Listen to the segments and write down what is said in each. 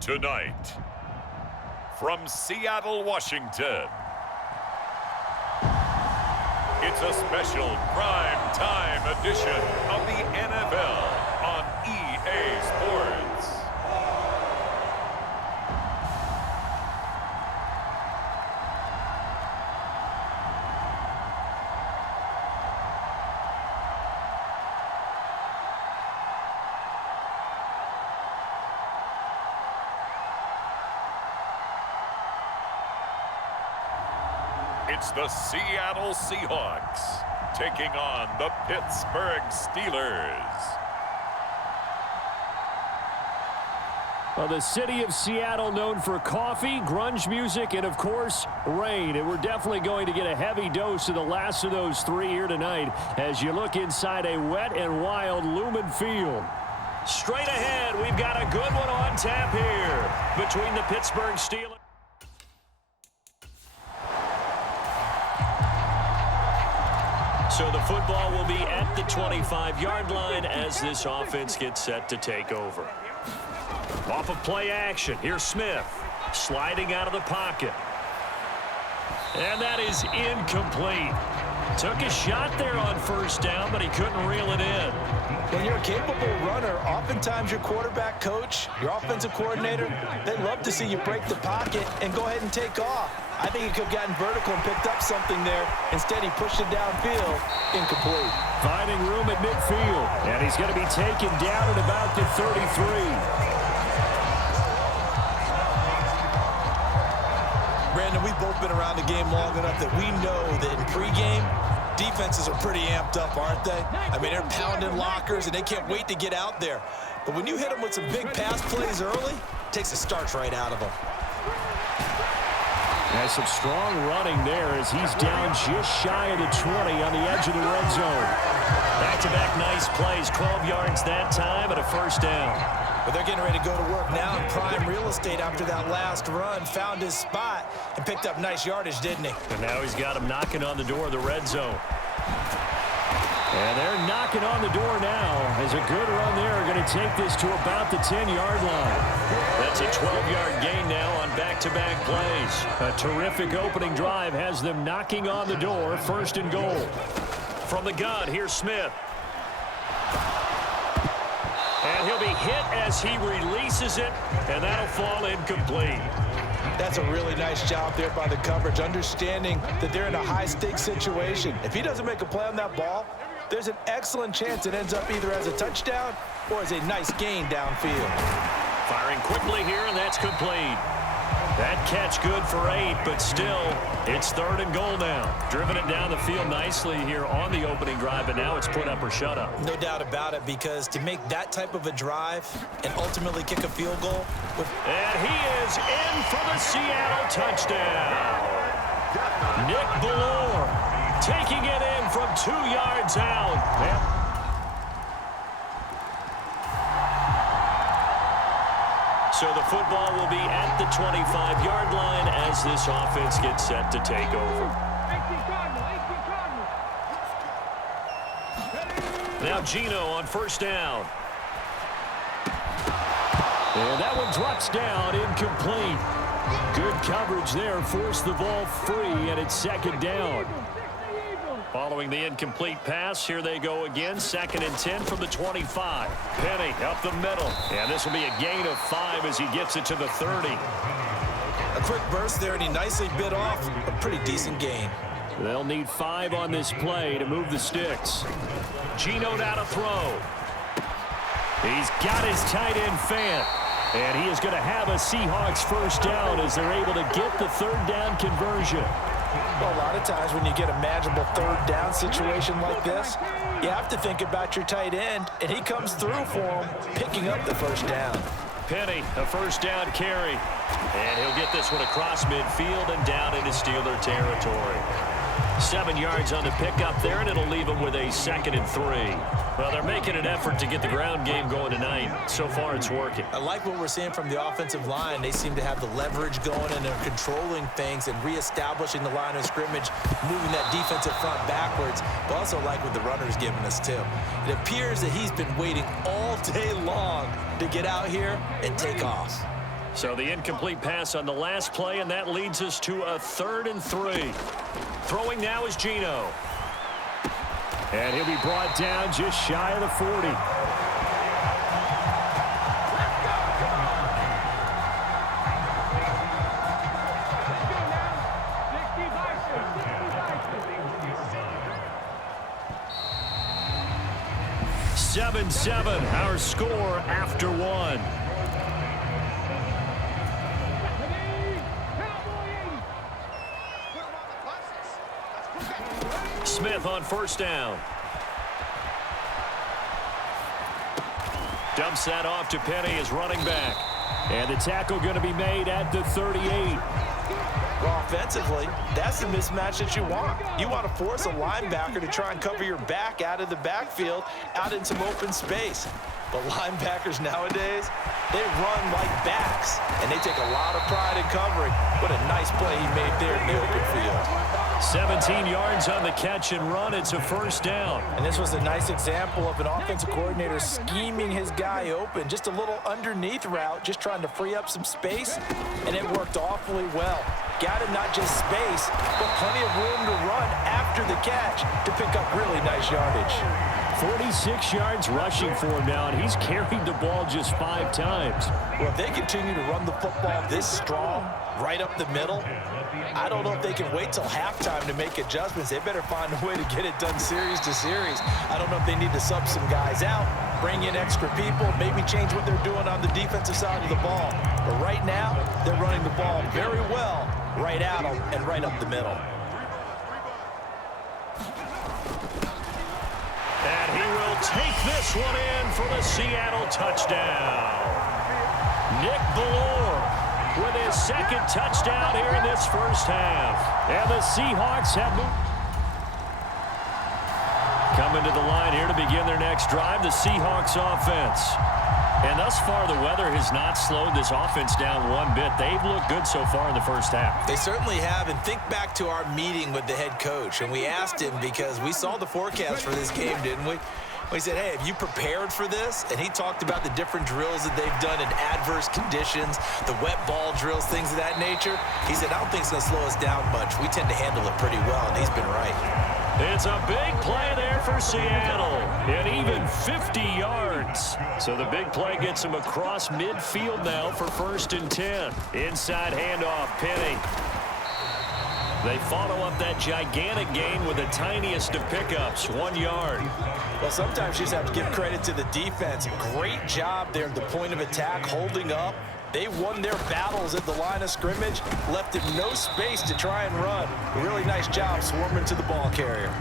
Tonight, from Seattle, Washington, it's a special prime time edition of the NFL on EA Sports. It's the Seattle Seahawks taking on the Pittsburgh Steelers. Well, the city of Seattle known for coffee, grunge music, and, of course, rain. And we're definitely going to get a heavy dose of the last of those three here tonight as you look inside a wet and wild Lumen Field. Straight ahead, we've got a good one on tap here between the Pittsburgh Steelers. So the football will be at the 25-yard line as this offense gets set to take over. Off of play action, here's Smith sliding out of the pocket. And that is incomplete. Took a shot there on first down, but he couldn't reel it in. When you're a capable runner, oftentimes your quarterback coach, your offensive coordinator, they love to see you break the pocket and go ahead and take off. I think he could have gotten vertical and picked up something there. Instead, he pushed it downfield, incomplete. Finding room at midfield, and he's going to be taken down at about the 33. Brandon, we've both been around the game long enough that we know that in pregame, defenses are pretty amped up, aren't they? I mean, they're pounding lockers, and they can't wait to get out there. But when you hit them with some big pass plays early, it takes the starch right out of them. Has some strong running there as he's down just shy of the 20 on the edge of the red zone. Back-to-back nice plays, 12 yards that time and a first down. But they're getting ready to go to work now in prime real estate after that last run. Found his spot and picked up nice yardage, didn't he? And now he's got him knocking on the door of the red zone. And they're knocking on the door now as a good run there are going to take this to about the 10-yard line. That's a 12-yard gain now on back-to-back plays. A terrific opening drive has them knocking on the door, first and goal. From the gun, here's Smith. And he'll be hit as he releases it, and that'll fall incomplete. That's a really nice job there by the coverage, understanding that they're in a high-stakes situation. If he doesn't make a play on that ball, there's an excellent chance it ends up either as a touchdown or as a nice gain downfield. Firing quickly here, and that's complete. That catch good for 8, but still, it's third and goal now. Driven it down the field nicely here on the opening drive, but now it's put up or shut up. No doubt about it, because to make that type of a drive and ultimately kick a field goal. And he is in for the Seattle touchdown. Nick Ballore taking it in from 2 yards out. So the football will be at the 25-yard line as this offense gets set to take over. Now Gino on first down. And that one drops down, incomplete. Good coverage there, forced the ball free, and it's second down. Following the incomplete pass, here they go again. Second and 10 from the 25. Penny up the middle. And this will be a gain of 5 as he gets it to the 30. A quick burst there, and he nicely bit off a pretty decent gain. They'll need 5 on this play to move the sticks. Gino now to throw. He's got his tight end Fant. And he is going to have a Seahawks first down as they're able to get the third down conversion. Well, a lot of times when you get a manageable third down situation like this, you have to think about your tight end, and he comes through for him, picking up the first down. Penny, a first down carry. And he'll get this one across midfield and down into Steeler territory. 7 yards on the pickup there, and it'll leave him with a 2nd and 3. Well, they're making an effort to get the ground game going tonight. So far, it's working. I like what we're seeing from the offensive line. They seem to have the leverage going, and they're controlling things and reestablishing the line of scrimmage, moving that defensive front backwards. But also like what the runner's giving us, too. It appears that he's been waiting all day long to get out here and take off. So the incomplete pass on the last play, and that leads us to a 3rd and 3. Throwing now is Geno. And he'll be brought down just shy of the 40. Seven, our score after 1. Smith on first down. Dumps that off to Penny as running back. And the tackle going to be made at the 38. Well, offensively, that's the mismatch that you want. You want to force a linebacker to try and cover your back out of the backfield, out in some open space. But linebackers nowadays, they run like backs, and they take a lot of pride in covering. What a nice play he made there in the open field. 17 yards on the catch and run. It's a first down. And this was a nice example of an offensive coordinator scheming his guy open. Just a little underneath route, just trying to free up some space, and it worked awfully well. Got him not just space, but plenty of room to run after the catch to pick up really nice yardage. 46 yards rushing for him now, and he's carried the ball just 5 times. Well, if they continue to run the football this strong, right up the middle, I don't know if they can wait till halftime to make adjustments. They better find a way to get it done series to series. I don't know if they need to sub some guys out, bring in extra people, maybe change what they're doing on the defensive side of the ball. But right now, they're running the ball very well right at them and right up the middle. And he will take this one in for the Seattle touchdown. Nick Ballore with his 2nd touchdown here in this first half. And the Seahawks have moved. Coming to the line here to begin their next drive, the Seahawks offense. And thus far, the weather has not slowed this offense down one bit. They've looked good so far in the first half. They certainly have. And think back to our meeting with the head coach. And we asked him, because we saw the forecast for this game, didn't we? We said, hey, have you prepared for this? And he talked about the different drills that they've done in adverse conditions, the wet ball drills, things of that nature. He said, I don't think it's going to slow us down much. We tend to handle it pretty well, and he's been right. It's a big play there for Seattle, and even 50 yards. So the big play gets him across midfield now for 1st and 10. Inside handoff, Penny. They follow up that gigantic gain with the tiniest of pickups, 1 yard. Well, sometimes you just have to give credit to the defense. Great job there at the point of attack, holding up. They won their battles at the line of scrimmage, left him no space to try and run. A really nice job swarming to the ball carrier.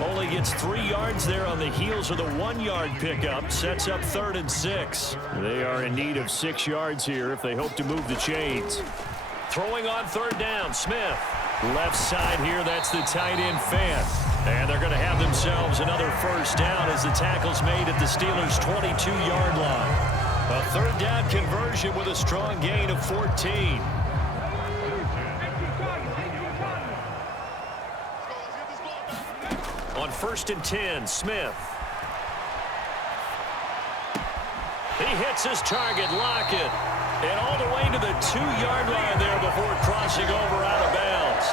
Only gets 3 yards there on the heels of the 1-yard pickup. Sets up 3rd and 6. They are in need of 6 yards here if they hope to move the chains. Throwing on 3rd down, Smith. Left side here, that's the tight end Fant. And they're going to have themselves another first down as the tackle's made at the Steelers' 22-yard line. A 3rd down conversion with a strong gain of 14. On 1st and 10, Smith. He hits his target, Lockett. And all the way to the 2-yard line there before crossing over out of bounds.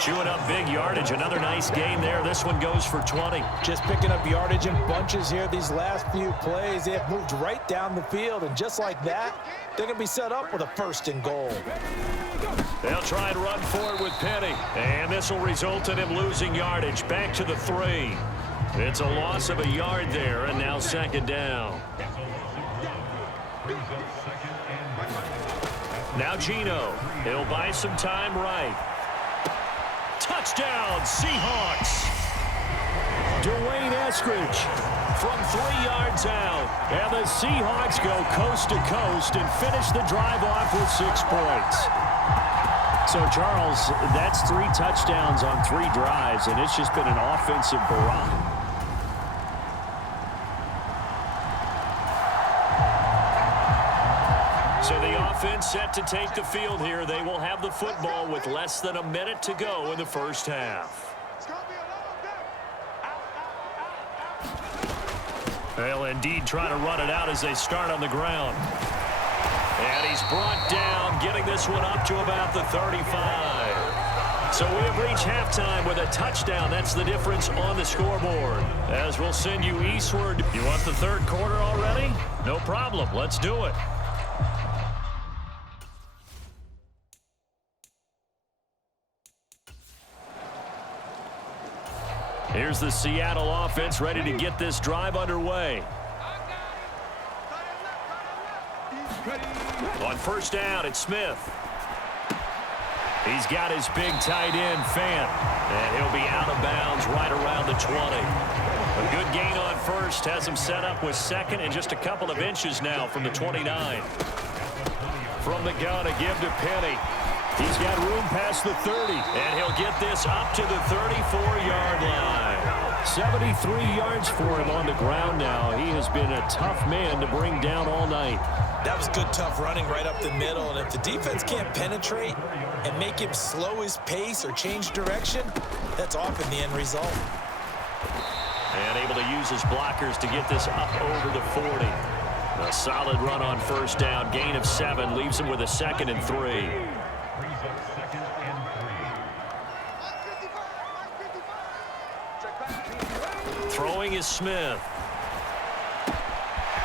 Chewing up big yardage. Another nice gain there. This one goes for 20. Just picking up yardage in bunches here these last few plays. They have moved right down the field, and just like that, they're going to be set up with a 1st and goal. They'll try and run for it with Penny. And this will result in him losing yardage. Back to the 3. It's a loss of a yard there, and now 2nd down. Now Geno. He'll buy some time right. Touchdown, Seahawks. Dwayne Eskridge from 3 yards out. And the Seahawks go coast to coast and finish the drive off with 6 points. So, Charles, that's 3 touchdowns on 3 drives, and it's just been an offensive barrage. So the offense set to take the field here. They will have the football with less than a minute to go in the first half. They'll indeed try to run it out as they start on the ground. And he's brought down, getting this one up to about the 35. So we have reached halftime with a touchdown. That's the difference on the scoreboard. As we'll send you eastward. You want the third quarter already? No problem. Let's do it. Here's the Seattle offense ready to get this drive underway. On first down, it's Smith. He's got his big tight end, Fant. And he'll be out of bounds right around the 20. A good gain on first has him set up with second and just a couple of inches now from the 29. From the gun, a give to Penny. He's got room past the 30, and he'll get this up to the 34-yard line. 73 yards for him on the ground now. He has been a tough man to bring down all night. That was good, tough running right up the middle, and if the defense can't penetrate and make him slow his pace or change direction, that's often the end result. And able to use his blockers to get this up over the 40. A solid run on first down. Gain of 7 leaves him with a 2nd and 3. Throwing is Smith.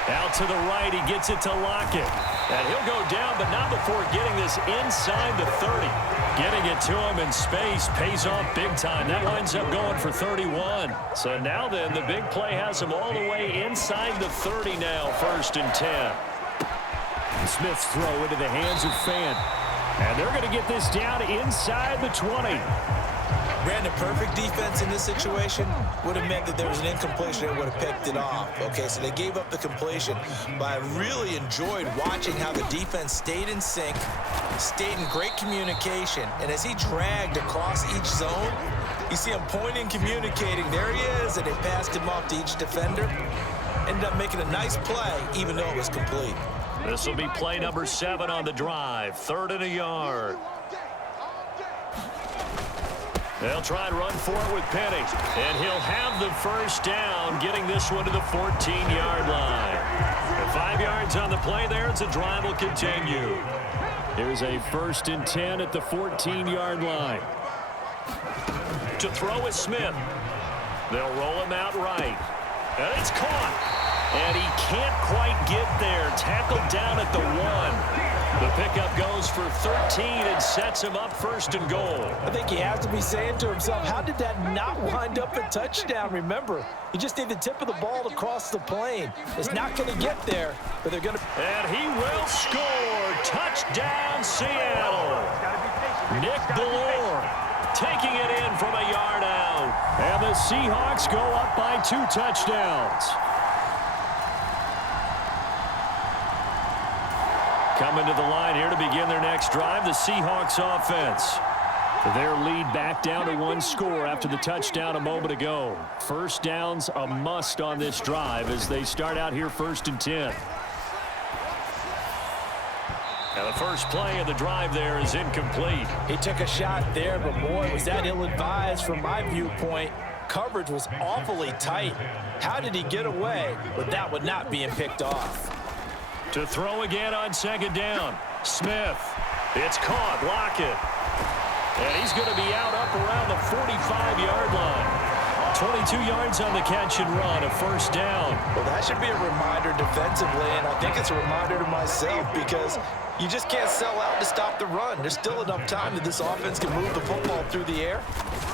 Out to the right, he gets it to Lockett. And he'll go down, but not before getting this inside the 30. Getting it to him in space pays off big time. That winds up going for 31. So now then, the big play has him all the way inside the 30 now, 1st and 10. Smith's throw into the hands of Fant. And they're going to get this down inside the 20. Brandon, perfect defense in this situation would have meant that there was an incompletion that would have picked it off. Okay, so they gave up the completion, but I really enjoyed watching how the defense stayed in sync, stayed in great communication, and as he dragged across each zone, you see him pointing, communicating. There he is, and they passed him off to each defender. Ended up making a nice play, even though it was complete. This will be play number 7 on the drive, 3rd and a yard. They'll try and run for it with Penny. And he'll have the first down, getting this one to the 14-yard line. And 5 yards on the play there as the drive will continue. Here's a 1st and 10 at the 14-yard line. To throw is Smith. They'll roll him out right. And it's caught. And he can't quite get there. Tackled down at the 1. The pickup goes for 13 and sets him up 1st and goal. I think he has to be saying to himself, how did that not wind up a touchdown? Remember, you just need the tip of the ball to cross the plane. It's not going to get there, but they're going to. And he will score. Touchdown, Seattle. Nick Bellore taking it in from a yard out. And the Seahawks go up by 2 touchdowns. Coming to the line here to begin their next drive, the Seahawks offense. Their lead back down to 1 score after the touchdown a moment ago. First down's a must on this drive as they start out here 1st and 10. And the first play of the drive there is incomplete. He took a shot there, but boy, was that ill-advised from my viewpoint. Coverage was awfully tight. How did he get away with that one not being picked off? To throw again on 2nd down. Smith. It's caught. Lockett. And he's going to be out up around the 45-yard line. 22 yards on the catch and run, a 1st down. Well, that should be a reminder defensively, and I think it's a reminder to myself because you just can't sell out to stop the run. There's still enough time that this offense can move the football through the air,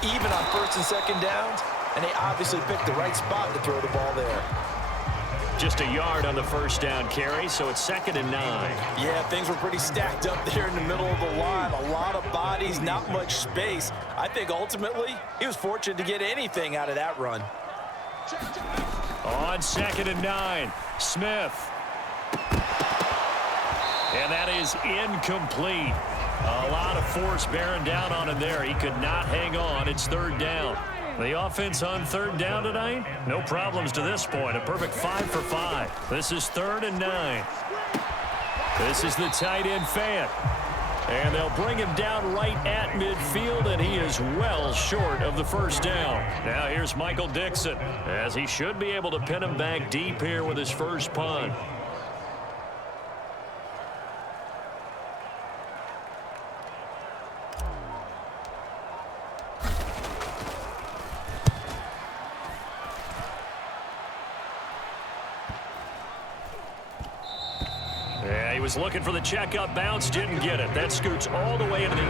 even on 1st and 2nd downs, and they obviously picked the right spot to throw the ball there. Just a yard on the first down carry, so it's 2nd and 9. Yeah, things were pretty stacked up there in the middle of the line. A lot of bodies, not much space. I think ultimately he was fortunate to get anything out of that run. On 2nd and 9, Smith. And that is incomplete. A lot of force bearing down on him there. He could not hang on. It's 3rd down. The offense on 3rd down tonight, no problems to this point. A perfect 5 for 5. This is 3rd and 9. This is the tight end Fant. And they'll bring him down right at midfield, and he is well short of the first down. Now here's Michael Dixon, as he should be able to pin him back deep here with his first punt. Yeah, he was looking for the checkup bounce, didn't get it. That scoots all the way into the...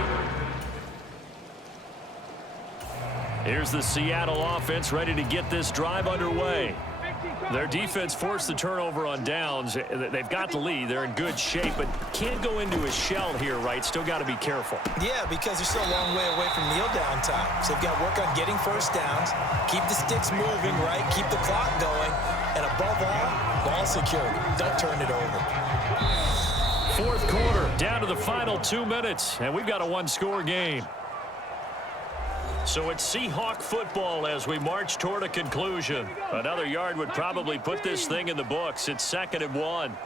Here's the Seattle offense ready to get this drive underway. Their defense forced the turnover on downs. They've got the lead. They're in good shape, but can't go into a shell here, right? Still got to be careful. Yeah, because they're still a long way away from kneel down time. So they've got to work on getting first downs, keep the sticks moving, right? Keep the clock going, and above all, ball security. Don't turn it over. 4th quarter, down to the final 2 minutes, and we've got a one-score game. So it's Seahawk football as we march toward a conclusion. Another yard would probably put this thing in the books. It's 2nd and 1.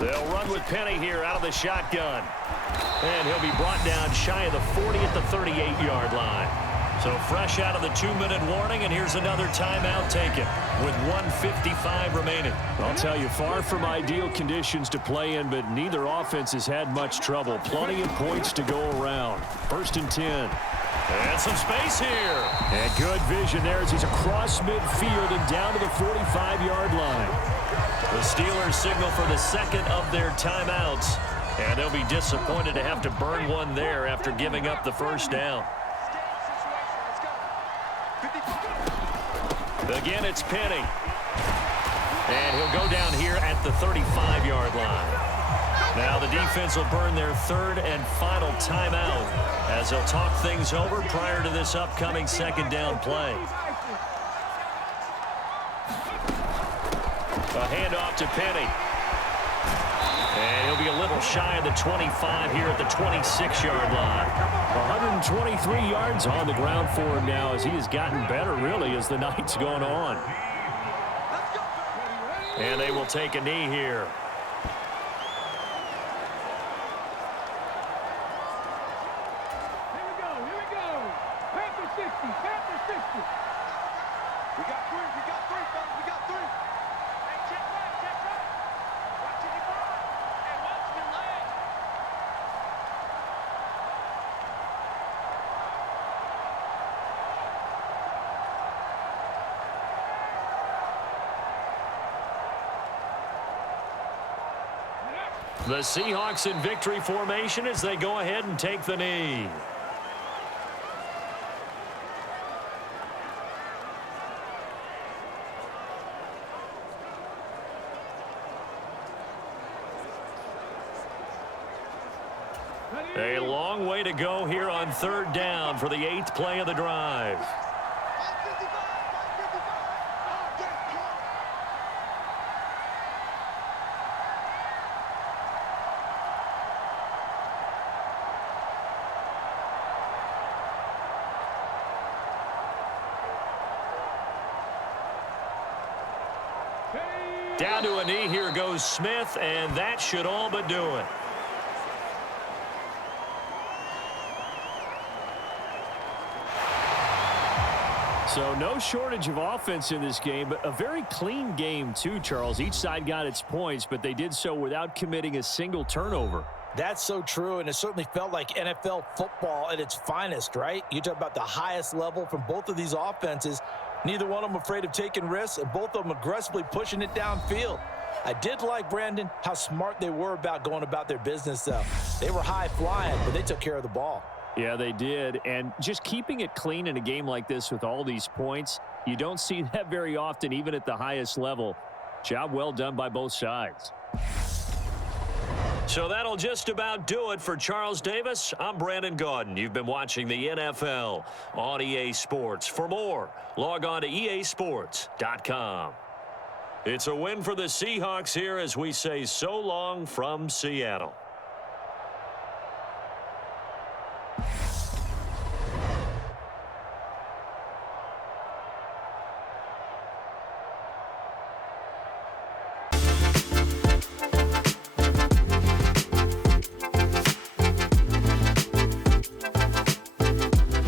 They'll run with Penny here out of the shotgun. And he'll be brought down shy of the 40 at the 38-yard line. So fresh out of the 2-minute warning, and here's another timeout taken with 1:55 remaining. I'll tell you, far from ideal conditions to play in, but neither offense has had much trouble. Plenty of points to go around. 1st and 10. And some space here. And good vision there as he's across midfield and down to the 45-yard line. The Steelers signal for the 2nd of their timeouts, and they'll be disappointed to have to burn one there after giving up the first down. Again, it's Penny. And he'll go down here at the 35-yard line. Now the defense will burn their 3rd and final timeout as they'll talk things over prior to this upcoming 2nd down play. A handoff to Penny. And he'll be a little shy of the 25 here at the 26-yard line. 123 yards on the ground for him now as he has gotten better, really, as the night's gone on. And they will take a knee here. Here we go. Panther 60, Panther 60. We got three, fellas, we got three. Hey, check right. Watch it, and watch the leg. The Seahawks in victory formation as they go ahead and take the knee. A long way to go here on 3rd down for the 8th play of the drive. Down to a knee, here goes Smith, and that should all but do it. So no shortage of offense in this game, but a very clean game too, Charles. Each side got its points, but they did so without committing a single turnover. That's so true, and it certainly felt like NFL football at its finest, right? You talk about the highest level from both of these offenses. Neither one of them afraid of taking risks, and both of them aggressively pushing it downfield. I did like, Brandon, how smart they were about going about their business, though. They were high-flying, but they took care of the ball. Yeah, they did. And just keeping it clean in a game like this with all these points, you don't see that very often, even at the highest level. Job well done by both sides. So that'll just about do it for Charles Davis. I'm Brandon Gaudin. You've been watching the NFL on EA Sports. For more, log on to easports.com. It's a win for the Seahawks here as we say so long from Seattle.